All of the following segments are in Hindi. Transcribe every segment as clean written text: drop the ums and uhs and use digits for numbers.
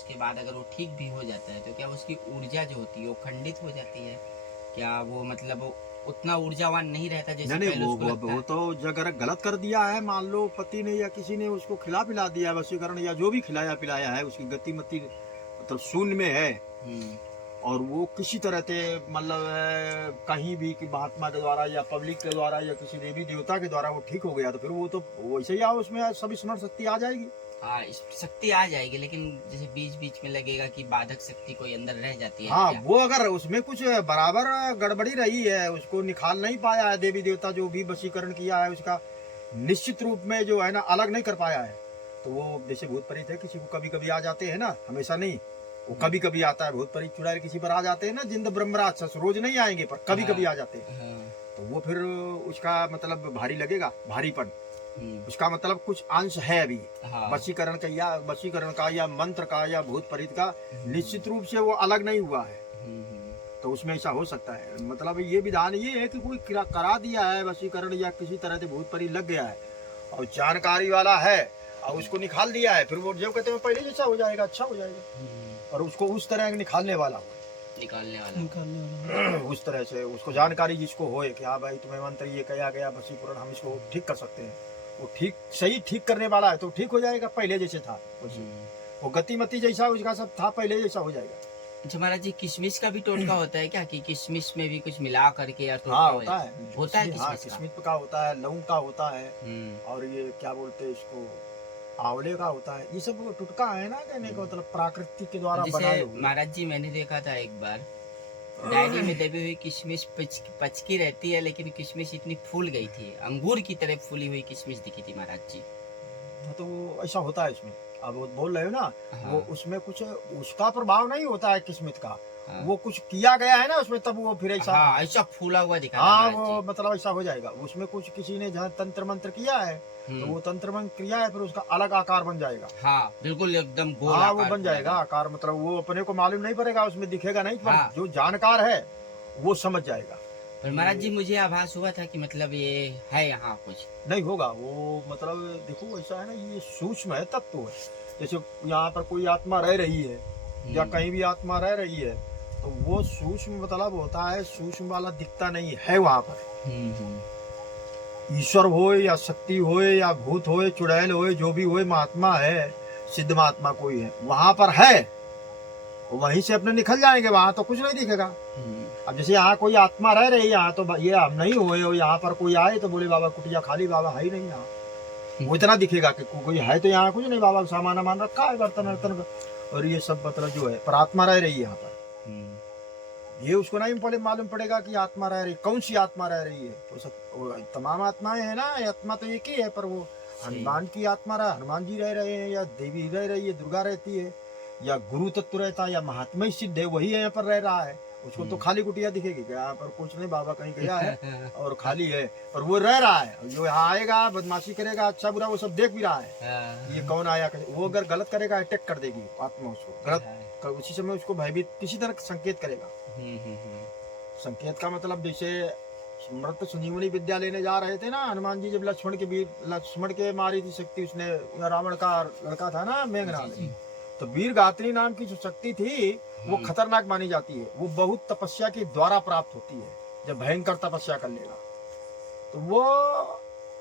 उसके बाद अगर वो ठीक भी हो जाता है तो क्या उसकी ऊर्जा जो होती है वो खंडित हो जाती है? क्या वो मतलब वो उतना ऊर्जावान नहीं रहता जैसे नहीं पहले वो उसको वो, लगता वो है? तो अगर गलत कर दिया है, मान लो पति ने या किसी ने उसको खिला पिला दिया है वशीकरण, या जो भी खिलाया पिलाया है, उसकी गतिमति मतलब शून्य में है, हम्म। और वो किसी तरह से मतलब कहीं भी कि महात्मा के द्वारा या पब्लिक के द्वारा या किसी देवी देवता के द्वारा वो ठीक हो गया, तो फिर वो तो वैसे ही उसमें सब स्मरण शक्ति आ जाएगी। हाँ, शक्ति आ जाएगी, लेकिन जैसे बीच बीच में लगेगा कि बाधक शक्ति कोई अंदर रह जाती है हाँ, क्या? वो अगर उसमें कुछ बराबर गड़बड़ी रही है, उसको निकाल नहीं पाया है देवी देवता जो भी वशीकरण किया है उसका निश्चित रूप में जो है ना अलग नहीं कर पाया है, तो वो जैसे भूत प्रेत है, किसी को कभी कभी आ जाते हैं ना, हमेशा नहीं, वो कभी कभी आता है भूत प्रेत चुड़ैल किसी पर आ जाते हैं ना, जिंद ब्रह्मराज रोज नहीं आएंगे पर कभी कभी आ जाते हैं, हाँ। तो वो फिर उसका मतलब भारी लगेगा, भारीपन, हम्म। उसका मतलब कुछ अंश है अभी हाँ। वशीकरण का या मंत्र का या भूत प्रेत का निश्चित रूप से वो अलग नहीं हुआ है, तो उसमें ऐसा हो सकता है। मतलब ये विधान ये है कि कोई करा दिया है वशीकरण या किसी तरह से भूत प्रेत लग गया है और जानकारी वाला है और उसको निकाल दिया है, फिर वो जो कहते हैं पहले जैसा हो जाएगा, अच्छा हो जाएगा, और उसको उस तरह निकालने वाला हो, उस तरह से उसको जानकारी जिसको होए कि हाँ भाई तुम्हें मंत्र ये कहा गया वशीकरण, हम इसको ठीक कर सकते हैं, वो ठीक सही ठीक करने वाला है तो ठीक हो जाएगा, पहले जैसे था वैसे, वो गतिमति जैसा उसका सब था पहले जैसा हो जाएगा। अच्छा महाराज जी, किशमिश का भी टोटका होता है क्या, कि किशमिश में भी कुछ मिला करके या टोटका हाँ होता है, होता है हाँ किशमिश का? किस्मत का होता है, लौंग का होता है, और ये क्या बोलते हैं इसको आंवले का होता है, ये सब टुटका है ना, कहने का मतलब प्राकृतिक के द्वारा बनाए जैसे हुए। महाराज जी मैंने देखा था एक बार डायरी में दबी हुई किशमिश पचकी रहती है, लेकिन किशमिश इतनी फूल गई थी, अंगूर की तरह फूली हुई किशमिश दिखी थी महाराज जी। तो वो ऐसा होता है इसमें, अब वो बोल रहे हो ना, हाँ। वो उसमें कुछ उसका प्रभाव नहीं होता है किस्मत का, हाँ। वो कुछ किया गया है ना उसमें, तब वो फिर ऐसा, हाँ, ऐसा फूला हुआ दिखा था हाँ महाराज वो जी। मतलब ऐसा हो जाएगा, उसमें कुछ किसी ने जहाँ तंत्र मंत्र किया है तो वो तंत्र मंत्र किया है, फिर उसका अलग आकार बन जाएगा। हाँ बिल्कुल एकदम गोल हाँ वो आकार बन जाएगा आकार, मतलब वो अपने को मालूम नहीं पड़ेगा, उसमें दिखेगा नहीं, पर हाँ। जो जानकार है वो समझ जाएगा। पर महाराज जी मुझे आभास हुआ था कि मतलब ये है यहाँ कुछ नहीं होगा वो, मतलब देखो ऐसा है ना, ये सूक्ष्म है, तत्व है, जैसे यहाँ पर कोई आत्मा रह रही है या कहीं भी आत्मा रह रही है, तो वो सूक्ष्म मतलब होता है, सूक्ष्म वाला दिखता नहीं है वहां पर, ईश्वर हो या शक्ति हो या भूत हो, चुड़ैल हो, जो भी हो, महात्मा है, सिद्ध महात्मा कोई है वहां पर है, वहीं से अपने निकल जाएंगे, वहां तो कुछ नहीं दिखेगा। अब जैसे यहाँ कोई आत्मा रह रही है यहाँ, तो ये हम नहीं हुए, और यहाँ पर कोई आए तो बोले बाबा कुटिया खाली, बाबा है ही नहीं यहाँ, वो इतना दिखेगा कि कोई है तो यहाँ कुछ नहीं, बाबा सामान मान रखा है, बर्तन वर्तन और ये सब मतलब जो है, पर आत्मा रह रही है यहाँ पर, ये उसको नहीं मालूम पड़ेगा कि आत्मा रह रही, कौन सी आत्मा रह रही है, तो सब तमाम आत्माएं है ना, आत्मा तो एक ही है, पर वो हनुमान की आत्मा रहा, हनुमान जी रह रहे हैं, या देवी रह रही है, दुर्गा रहती है, या गुरु तत्व रहता है, या महात्मा सिद्ध है वही यहाँ पर रह रहा है, उसको तो खाली कुटिया दिखेगी, यहाँ पर कुछ नहीं, बाबा कहीं गया है और खाली है, पर वो रह रहा है, जो यहाँ आएगा बदमाशी करेगा, अच्छा बुरा वो सब देख भी रहा है, ये कौन आया, वो अगर गलत करेगा अटैक कर देगी आत्मा उसको, गलत उसी समय उसको भयभीत किसी तरह संकेत करेगा। संकेत का मतलब जैसे मृत संजीवनी विद्या लेने जा रहे थे ना हनुमान जी, जब लक्ष्मण के मारी थी शक्ति, उसने रावण का लड़का था ना मेघनाद, तो वीर गात्री नाम की जो शक्ति थी वो खतरनाक मानी जाती है, वो बहुत तपस्या के द्वारा प्राप्त होती है, जब भयंकर तपस्या कर लेगा तो वो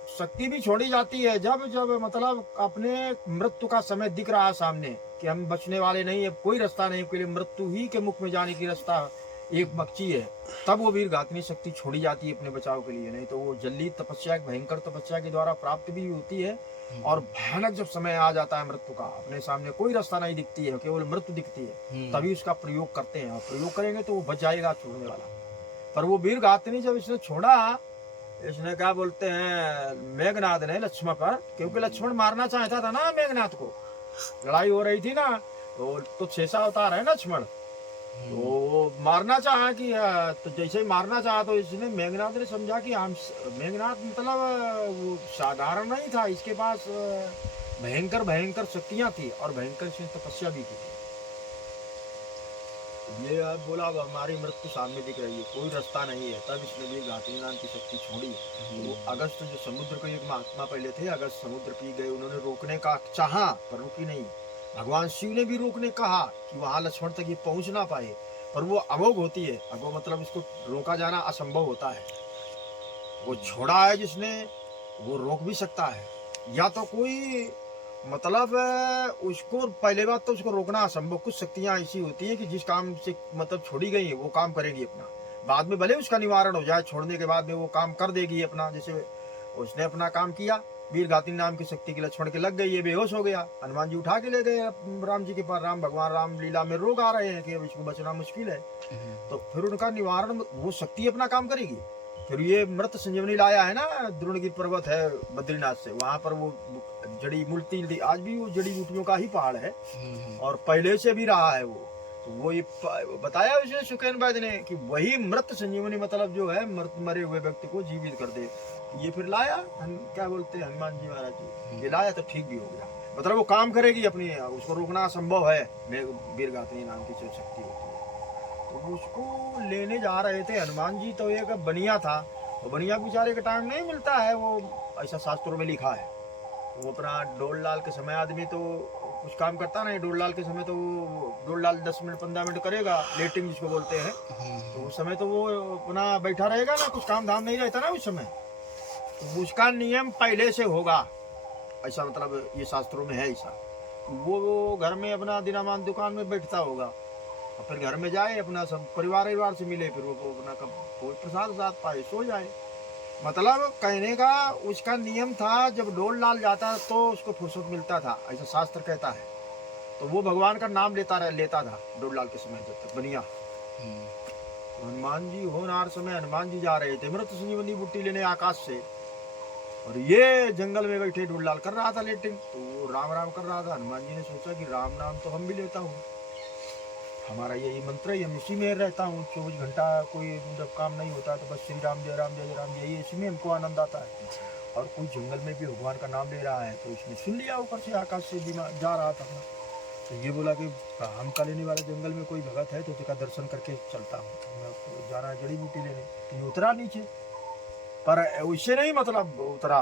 शक्ति भी छोड़ी जाती है, जब जब मतलब अपने मृत्यु का समय दिख रहा है सामने कि हम बचने वाले नहीं है, कोई रास्ता नहीं, के लिए मृत्यु ही के मुख में जाने की रास्ता एक मक्ची है, तब वो वीर गात्री शक्ति छोड़ी जाती है अपने बचाव के लिए, नहीं तो वो जल्दी तपस्या, भयंकर तपस्या के द्वारा प्राप्त भी होती है, और भयानक जब समय आ जाता है मृत्यु का, अपने सामने कोई रास्ता नहीं दिखती है, केवल मृत्यु दिखती है, तभी उसका प्रयोग करते हैं, और प्रयोग करेंगे तो वो बच जाएगा छोड़ने वाला। पर वो वीर गात्री जब इसने छोड़ा, इसने क्या बोलते हैं मेघनाद ने लक्ष्मण पर, क्योंकि लक्ष्मण मारना चाहता था ना मेघनाद को, लड़ाई हो रही थी ना, तो 6 अवतार है लक्ष्मण, तो मारना चाहा कि, तो जैसे ही मारना चाहा तो इसने मेघनाद ने समझा कि हम, मेघनाद मतलब वो साधारण नहीं था, इसके पास भयंकर भयंकर शक्तियां थी और भयंकर से तपस्या भी की थी, ये बोला अब हमारी मृत्यु सामने दिख रही है, कोई रास्ता नहीं है, तब इसने भी गात्री नाम की शक्ति छोड़ी। वो अगस्त जो समुद्र के एक महात्मा पहले थे, अगस्त समुद्र पी गए, उन्होंने रोकने का चाहा पर रुकी नहीं, भगवान शिव ने भी रोकने कहा कि वहां लक्ष्मण तक ये पहुंच ना पाए, पर वो अमोघ होती है। अमोघ मतलब इसको रोका जाना असंभव होता है। वो छोड़ा है जिसने, वो रोक भी सकता है। या तो कोई मतलब उसको पहले बात तो उसको रोकना असंभव। कुछ शक्तियां ऐसी होती हैं कि जिस काम से मतलब छोड़ी गई है वो काम करेगी अपना, बाद में भले उसका निवारण हो जाए, छोड़ने के बाद में वो काम कर देगी अपना। जैसे उसने अपना काम किया, वीर गाती नाम की शक्ति की लक्ष्मण के लग गई, ये बेहोश हो गया, हनुमान जी उठा के ले गए राम जी के पास। राम भगवान राम लीला में रोग आ रहे हैं कि अब इसको बचना मुश्किल है, तो फिर उनका निवारण वो शक्ति अपना काम करेगी। फिर ये मृत संजीवनी लाया है ना, द्रोणगिरि पर्वत है बद्रीनाथ से, वहां पर वो जड़ी मूर्ति, आज भी वो जड़ी बूटियों का ही पहाड़ है और पहले से भी रहा है वो। तो वो ये बताया उसे सुखेन वैद्य ने कि वही मृत संजीवनी मतलब जो है मरे हुए व्यक्ति को जीवित कर दे। ये फिर लाया, क्या बोलते हैं हनुमान जी महाराज जी, ये लाया तो ठीक भी हो गया। मतलब वो काम करेगी अपनी, उसको रोकना असंभव है। वीर गात्री नाम की जो शक्ति होती है, तो उसको लेने जा रहे थे हनुमान जी। तो एक बनिया था, वो बनिया बेचारे का टाइम नहीं मिलता है, वो ऐसा शास्त्रों में लिखा है। वो अपना डोल लाल के समय आदमी तो कुछ काम करता नहीं, डोल लाल के समय तो डोल लाल 10 मिनट 15 मिनट करेगा, लेटिंग जिसको बोलते हैं। तो उस समय तो वो अपना बैठा रहेगा ना, कुछ काम धाम नहीं रहता ना उस समय। तो उसका नियम पहले से होगा, ऐसा मतलब ये शास्त्रों में है ऐसा। वो घर में अपना दिनामान दुकान में बैठता होगा और फिर घर में जाए, अपना सब परिवार से मिले, फिर वो अपना कब कोई प्रसाद साथ पाए, सो जाए। मतलब कहने का उसका नियम था, जब डोल लाल जाता तो उसको फुर्सत मिलता था, ऐसा शास्त्र कहता है। तो वो भगवान का नाम लेता था डोल लाल के समय, जब तक बनिया। तो हनुमान जी होनहार समय हनुमान जी जा रहे थे मृत संजीवनी बूटी लेने आकाश से, और ये जंगल में बैठे डोल लाल कर रहा था लेटिंग। तो वो राम राम कर रहा था। हनुमान जी ने सोचा कि राम नाम तो हम भी लेता हूँ, हमारा यही मंत्र है, हम इसी में रहता हूँ 24 घंटा। कोई जब काम नहीं होता तो बस श्री राम जय राम जय राम जय, इसी में हमको आनंद आता है। और कोई जंगल में भी भगवान का नाम ले रहा है, तो इसने सुन लिया ऊपर से आकाश से जा रहा था अपना। तो ये बोला कि हम का लेने वाले जंगल में कोई भगत है तो उसका दर्शन करके चलता हूँ, मैं जा रहा जड़ी बूटी लेने। तो उतरा नीचे, पर उससे नहीं मतलब उतरा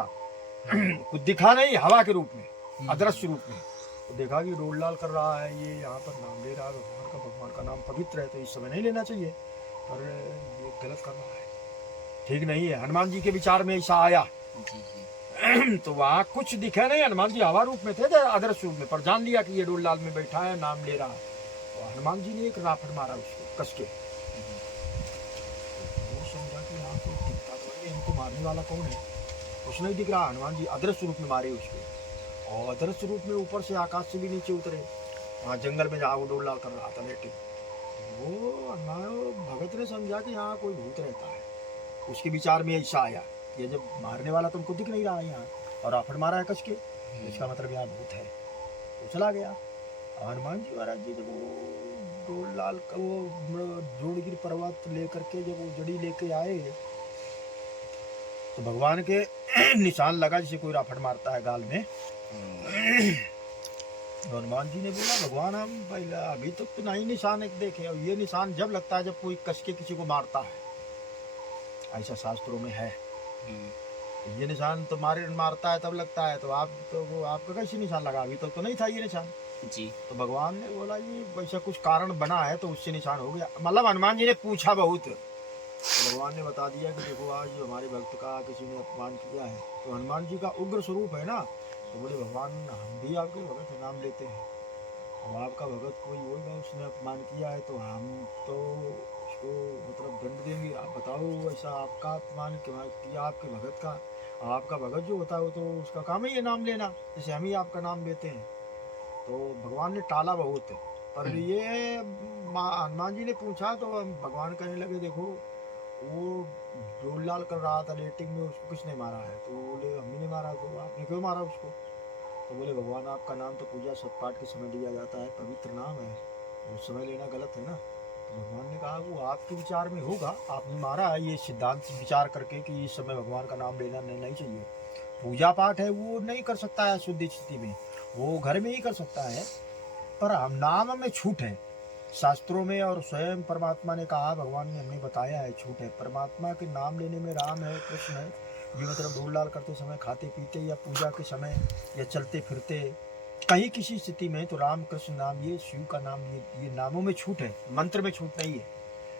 कुछ दिखा नहीं, हवा के रूप में, अदृश्य रूप में। तो देखा कि डोल लाल कर रहा है, ये यहाँ पर नाम ले रहा है भगवान का नाम पवित्र है, तो इस समय नहीं लेना चाहिए, पर ये गलत कर रहा है, ठीक नहीं है। हनुमान जी के विचार में ऐसा आया। तो वहाँ कुछ दिखे नहीं, हनुमान जी हवा रूप में थे, अदृश्य रूप में, पर जान लिया कि ये डोल लाल में बैठा है, नाम ले रहा है। तो हनुमान जी ने एक राफड़ मारा उसको कस के। वो समझा कि यहाँ कोई दिखता तो है, इनको मारने वाला कौन है, कुछ नहीं दिख रहा। हनुमान जी अदृश्य रूप में मारे उसको, और अदृश्य रूप में ऊपर से आकाश से भी नीचे उतरे, वहाँ जंगल में जहाँ वो डोल लाल कर रहा था लेटे। वो भगत ने समझा कि यहाँ कोई भूत रहता है। उसके विचार में ऐसा आया कि जब मारने वाला तुमको दिख नहीं रहा है यहाँ, और राफड़ मारा है कस के, इसका मतलब यहाँ भूत है। तो चला गया। हनुमान जी महाराज जी जब वो डोल लाल का वो द्रोणगिरि पर्वत लेकर के जब वो जड़ी लेके आए, तो भगवान के निशान लगा जैसे कोई राफड़ मारता है गाल में। तो हनुमान जी ने बोला भगवान हम पहले अभी तक तो नहीं निशान एक देखे, और ये निशान जब लगता है जब कोई कस के किसी को मारता है, ऐसा शास्त्रों में है। ये निशान तो मारता है तब लगता है, तो आप तो वो आपका कैसे निशान लगा, अभी तक तो नहीं था ये निशान जी। तो भगवान ने बोला ये वैसा कुछ कारण बना है तो उससे निशान हो गया। मतलब हनुमान जी ने पूछा बहुत, तो भगवान ने बता दिया कि देखो आज हमारे भक्त का किसी ने अपमान किया है। तो हनुमान जी का उग्र स्वरूप है ना, तो बोले भगवान हम भी आपके भगत है, नाम लेते हैं, और आपका भगत कोई होगा उसने अपमान किया है तो हम तो उसको मतलब दंड देंगे। आप बताओ ऐसा आपका अपमान किया आपके भगत का, और आपका भगत जो होता है वो तो उसका काम ही है नाम लेना, जैसे हम ही आपका नाम लेते हैं। तो भगवान ने टाला बहुत, पर ये हनुमान जी ने पूछा तो भगवान कहने लगे देखो वो डोल लाल कर रहा था लेटिंग में, उसको किसने मारा है। तो बोले हमने नहीं मारा। तो आपने क्यों मारा उसको। तो बोले भगवान आपका नाम तो पूजा सतपाठ के समय लिया जाता है, पवित्र नाम है, उस समय लेना गलत है ना। तो भगवान ने कहा वो आपके विचार में होगा, आपने मारा है ये सिद्धांत विचार करके कि इस समय भगवान का नाम लेना नहीं चाहिए। पूजा पाठ है वो नहीं कर सकता है शुद्ध स्थिति में, वो घर में ही कर सकता है, पर हम नाम में छूट है शास्त्रों में, और स्वयं परमात्मा ने कहा, भगवान ने हमें बताया है छूट है। परमात्मा के नाम लेने में राम है कृष्ण है, ये मतलब डोल लाल करते समय, खाते पीते या पूजा के समय या चलते फिरते कहीं किसी स्थिति में तो राम कृष्ण नाम, ये शिव का नाम, ये नामों में छूट है, मंत्र में छूट नहीं है।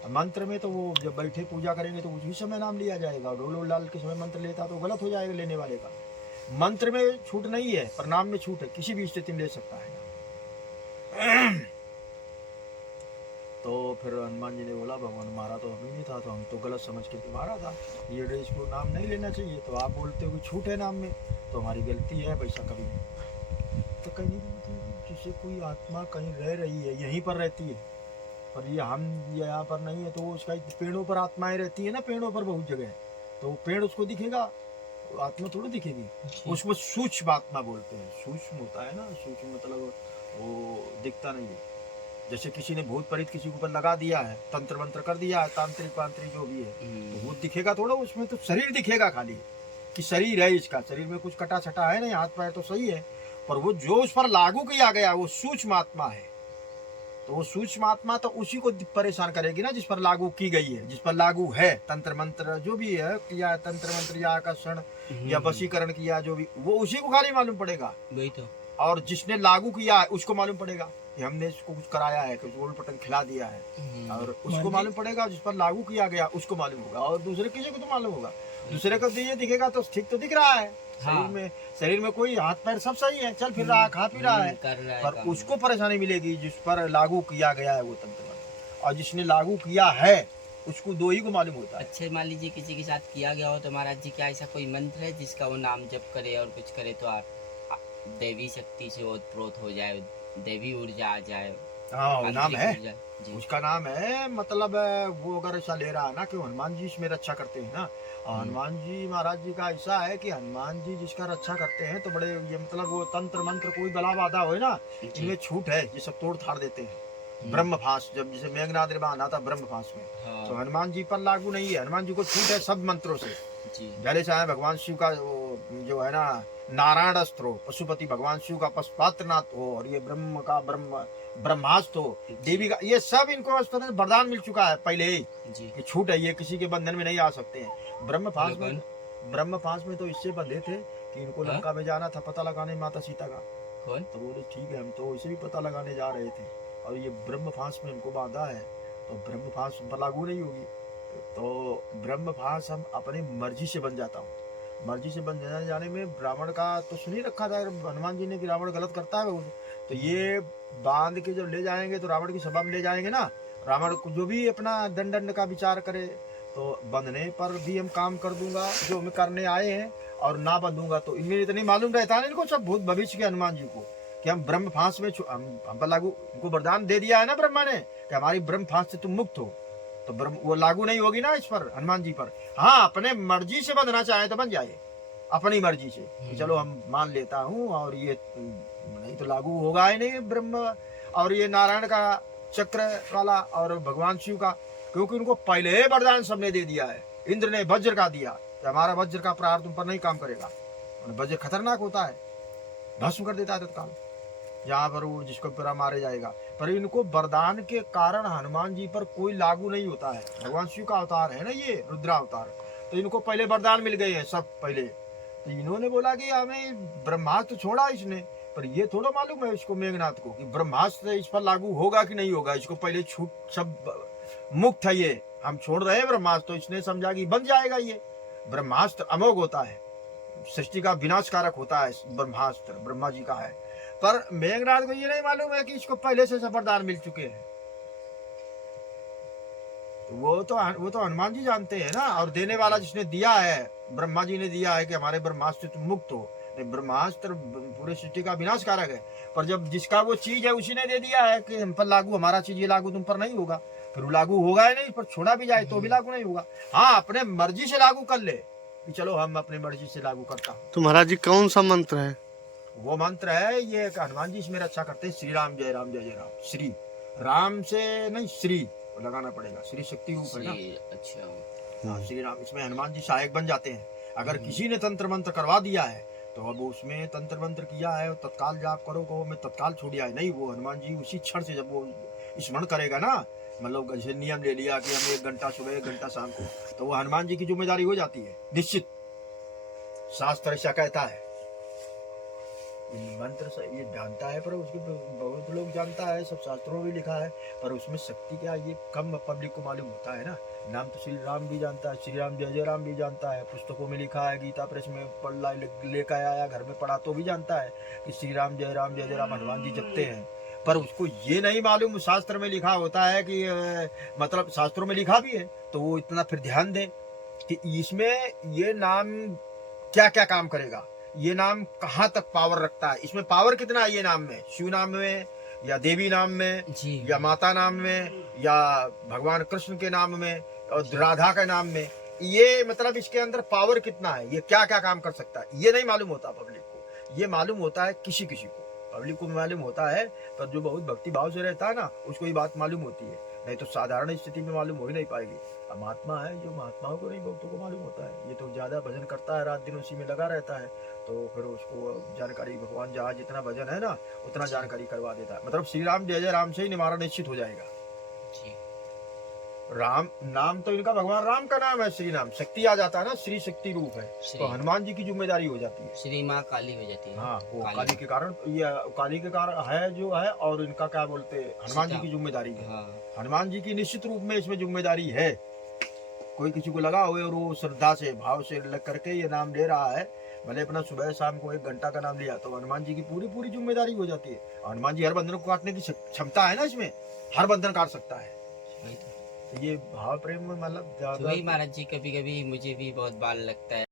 मंत्र में तो वो जब बैठे पूजा करेंगे तो उसी समय नाम लिया जाएगा, ढोल वोल डाल के समय मंत्र लेता तो गलत हो जाएगा लेने वाले का। मंत्र में छूट नहीं है पर नाम में छूट है, किसी भी स्थिति में ले सकता है। तो फिर हनुमान जी ने बोला भगवान मारा तो हमें नहीं था, तो हम तो गलत समझ के मारा था, ये इसको नाम नहीं लेना चाहिए। तो आप बोलते हो कि छूट है नाम में, तो हमारी गलती है, वैसा कभी नहीं। तो कहीं नहीं, मतलब जैसे कोई आत्मा कहीं रह रही है, यहीं पर रहती है, पर ये हम यहाँ पर नहीं है, तो उसका पेड़ों पर आत्माएं रहती है ना, पेड़ों पर बहुत जगह है, तो पेड़ उसको दिखेगा, आत्मा थोड़ी दिखेगी, उसको सूक्ष्म आत्मा बोलते हैं। सूक्ष्म होता है ना, सूक्ष्म मतलब वो दिखता नहीं है। जैसे किसी ने भूत प्रेत किसी के ऊपर लगा दिया है, तंत्र मंत्र कर दिया है, तांत्रिक वांत्रिक जो भी है, तो भूत दिखेगा थोड़ा, उसमें तो शरीर दिखेगा खाली कि शरीर है, इसका शरीर में कुछ कटा छटा है नहीं, हाथ पैर तो सही है, पर वो जो उस पर लागू किया गया वो सूक्ष्म आत्मा है। तो वो सूक्ष्म आत्मा तो उसी को परेशान करेगी ना जिस पर लागू की गई है, जिस पर लागू है तंत्र मंत्र जो भी है किया, तंत्र मंत्र या आकर्षण या वशीकरण किया जो भी, वो उसी को खाली मालूम पड़ेगा। वही तो। और जिसने लागू किया है उसको मालूम पड़ेगा कि हमने इसको कुछ कराया है, कुछ उलट पटन खिला दिया है, और उसको मालूम पड़ेगा, जिस पर लागू किया गया उसको मालूम होगा, और दूसरे किसी को तो मालूम होगा। दूसरे को ये दिखेगा तो ठीक तो दिख रहा है, शरीर में कोई हाथ पैर सब सही है, चल फिर रहा, खा पी रहा है, पर उसको परेशानी मिलेगी जिस पर लागू किया गया है वो तंत्र मंत्र, और जिसने लागू किया है उसको दो ही को मालूम होता है। अच्छा मान लीजिए किसी के साथ किया गया हो तो महाराज जी, क्या ऐसा कोई मंत्र है जिसका वो नाम जप करे और कुछ करे तो आप दैवी शक्ति से ओतप्रोत हो जाए, दैवी ऊर्जा आ जाए? हाँ वो नाम है, उसका नाम है, मतलब वो अगर ऐसा ले रहा है ना कि हनुमान जी इसमें रक्षा करते हैं ना, हनुमान जी महाराज जी का ऐसा है कि हनुमान जी जिसका रक्षा करते हैं तो बड़े ये मतलब वो तंत्र मंत्र कोई बला बाधा हो ना, इनमें छूट है, ये सब तोड़ थाड़ देते हैं। ब्रह्म फांस, जब जैसे मेघनाद आना था ब्रह्म फांस में, तो हनुमान जी पर लागू नहीं है, हनुमान जी को छूट है सब मंत्रों से। भले चाहे भगवान शिव का जो है ना नारायण अस्त्र हो, पशुपति भगवान शिव का पशुपात्रनाथ हो, और ये ब्रह्म का ब्रह्मास्त्र हो, देवी का, ये सब इनको अस्त्र वरदान मिल चुका है पहले ही कि छूट है, ये किसी के बंधन में नहीं आ सकते हैं। ब्रह्म फांस में तो इससे बंधे थे कि इनको लंका में जाना था पता लगाने माता सीता का, तो बोले ठीक है हम तो इसे भी पता लगाने जा रहे थे, और ये ब्रह्म फांस में हमको बांधा है, तो ब्रह्म फांस पर लागू नहीं होगी, तो ब्रह्म फांस हम अपनी मर्जी से बन जाता हूँ। मर्जी से बन जाने में ब्राह्मण का तो सुन ही रखा था हनुमान जी ने कि रावण गलत करता है, तो ये बांध के जब ले जाएंगे तो रावण की सभा में ले जाएंगे ना, रावण को जो भी अपना दंड का विचार करे, तो बंधने पर भी हम काम कर दूंगा जो हमें करने आए हैं, और ना बंधूंगा तो इनमें इतनी मालूम रहता है इनको सब भूत भविष्य के हनुमान जी को कि हम ब्रह्म फांस में हम पर लागू, इनको वरदान दे दिया है ना ब्रह्मा ने कि हमारी ब्रह्म फांस से तुम मुक्त हो, तो ब्रह्म वो लागू नहीं होगी ना इस पर, हनुमान जी पर। हाँ अपने मर्जी से बंधना चाहे तो बन जाए अपनी मर्जी से, चलो हम मान लेता हूँ, और ये नहीं तो लागू होगा ही नहीं ब्रह्म और ये नारायण का चक्र वाला और भगवान शिव का, क्योंकि उनको पहले वरदान सबने दे दिया है। इंद्र ने वज्र का दिया कि हमारा वज्र का प्रहार तुम पर नहीं काम करेगा, वज्र खतरनाक होता है, भस्म कर देता है तत्काल, यहाँ पर वो जिसको पूरा मारे जाएगा। पर इनको वरदान के कारण हनुमान जी पर कोई लागू नहीं होता है, भगवान शिव का अवतार है ना ये रुद्रावतार, तो इनको पहले वरदान मिल गए हैं सब पहले, तो इन्होंने बोला कि हमें ब्रह्मास्त्र छोड़ा इसने, पर ये थोड़ा मालूम है इसको मेघनाथ को कि ब्रह्मास्त्र इस पर लागू होगा कि नहीं होगा, इसको पहले छूट सब मुक्त है, ये हम छोड़ रहे हैं ब्रह्मास्त्र, तो इसने समझा कि बन जाएगा, ये ब्रह्मास्त्र अमोघ होता है, सृष्टि का विनाशकारक होता है ब्रह्मास्त्र, ब्रह्मा जी का है। पर मेघनाथ को ये नहीं मालूम है कि इसको पहले से वरदान मिल चुके हैं, वो तो हनुमान जी जानते हैं ना, और देने वाला जिसने दिया है ब्रह्मा जी ने दिया है कि हमारे ब्रह्मास्त्र तुम मुक्त हो, ब्रह्मास्त्र पूरे सृष्टि का विनाशकारक है, पर जब जिसका वो चीज है उसी ने दे दिया है कि हम पर लागू, हमारा चीज ये लागू तुम पर नहीं होगा, फिर वो लागू होगा ही नहीं, पर छोड़ा भी जाए तो भी लागू नहीं होगा। हाँ अपने मर्जी से लागू कर ले कि चलो हम अपनी मर्जी से लागू करता हूँ। तो महाराज जी कौन सा मंत्र है? वो मंत्र है ये हनुमान जी इसमें रक्षा करते हैं, श्री राम जय राम जय जय राम, श्री राम से नहीं श्री लगाना पड़ेगा, श्री शक्ति रूप है ना। अच्छा हाँ श्री राम, इसमें हनुमान जी सहायक बन जाते हैं। अगर किसी ने तंत्र मंत्र करवा दिया है तो अब उसमें तंत्र मंत्र किया है तत्काल जाप करो को मैं तत्काल छूट जाए, नहीं वो हनुमान जी उसी क्षण से जब वो स्मरण करेगा ना, मतलब जैसे नियम ले लिया कि हम 1 घंटा सुबह 1 घंटा शाम को, तो वो हनुमान जी की जिम्मेदारी हो जाती है निश्चित, शास्त्र ऐसा कहता है। ये मंत्र से ये जानता है, पर उसके बहुत लोग जानता है, सब शास्त्रों में लिखा है, पर उसमें शक्ति क्या है ये कम पब्लिक को मालूम होता है ना। नाम तो श्री राम भी जानता है, श्री राम जय जय राम भी जानता है, पुस्तकों में लिखा है, गीता प्रेस में पढ़ लेकर आया, घर में पढ़ा तो भी जानता है कि श्री राम जय राम हनुमान जी जपते हैं। पर उसको ये नहीं मालूम शास्त्र में लिखा होता है कि मतलब शास्त्रों में लिखा भी है, तो वो इतना फिर ध्यान दे कि इसमें ये नाम क्या क्या काम करेगा, ये नाम कहाँ तक पावर रखता है, इसमें पावर कितना है ये नाम में, शिव नाम में या देवी नाम में जी या माता नाम में या भगवान कृष्ण के नाम में और राधा के नाम में, ये मतलब इसके अंदर पावर कितना है, ये क्या क्या काम कर सकता है, ये नहीं मालूम होता पब्लिक को। ये मालूम होता है किसी किसी को, पब्लिक को मालूम होता है, पर जो बहुत भक्ति भाव से रहता है ना उसको ये बात मालूम होती है, नहीं तो साधारण स्थिति में मालूम हो ही नहीं पाएगी। अब महात्मा है जो महात्माओं को नहीं भक्तों को मालूम होता है, ये तो ज्यादा भजन करता है, रात दिन उसी में लगा रहता है, तो फिर उसको जानकारी भगवान जहाँ जितना भजन है ना उतना जानकारी करवा देता है। मतलब श्री राम जय जय राम से ही निवारण निश्चित हो जाएगा। जी राम नाम तो इनका भगवान राम का नाम है, श्री नाम शक्ति आ जाता है ना, श्री शक्ति रूप है, श्री। तो हनुमान जी की जिम्मेदारी हो जाती है। श्री माँ काली हो जाती है। हाँ वो काली। काली के कारण, ये काली के कारण है जो है, और इनका क्या बोलते हैं हनुमान जी सीता। की जिम्मेदारी है। हाँ हनुमान जी की निश्चित रूप में इसमें जिम्मेदारी है। कोई किसी को लगा हुए और वो श्रद्धा से भाव से लग करके ये नाम ले रहा है, भले अपना सुबह शाम को 1 घंटा का नाम लिया, तो हनुमान जी की पूरी पूरी जिम्मेदारी हो जाती है। हनुमान जी हर बंधन को काटने की क्षमता है ना, इसमें हर बंधन काट सकता है। वही तो। तो ये भाव प्रेम में मतलब तो वही महाराज जी, कभी कभी मुझे भी बहुत बाल लगता है।